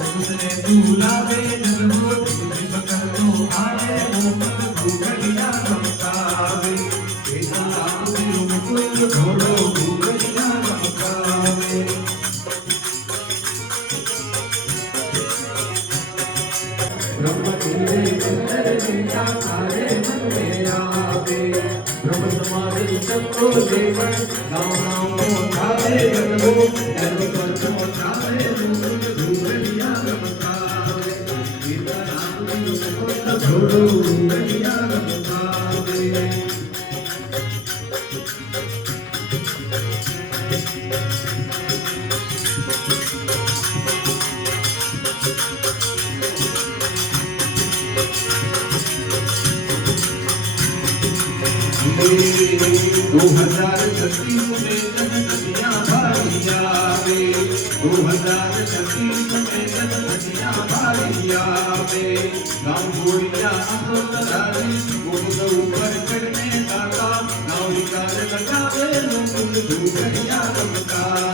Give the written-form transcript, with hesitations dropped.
उसने बुलावे जन्मो तुझे पकड़ तो आए वो पग भूगलिया गमकावे बेटा दिल मुकुल घोड़ो भूगलिया गमकावे ब्रह्म तेरे अंदर बेटा सारे मन में आवे ब्रह्म समाधि सबको देवन गाँव गाँव उठावे जन्मो जन्म पर उठावे भूगलिया गमकावे बेटा दिल मुकुल घोड़ो भूगलिया गमकावे दो हजार छत्तीस में जनगतियाँ भारी आवे 2036 में जनगतियाँ भारी आवे गाँव गोड़िया आंखों तरारे गोद ऊपर चढ़ने दाता गाँव विकार लगावे लोग भूगलिया गमकावे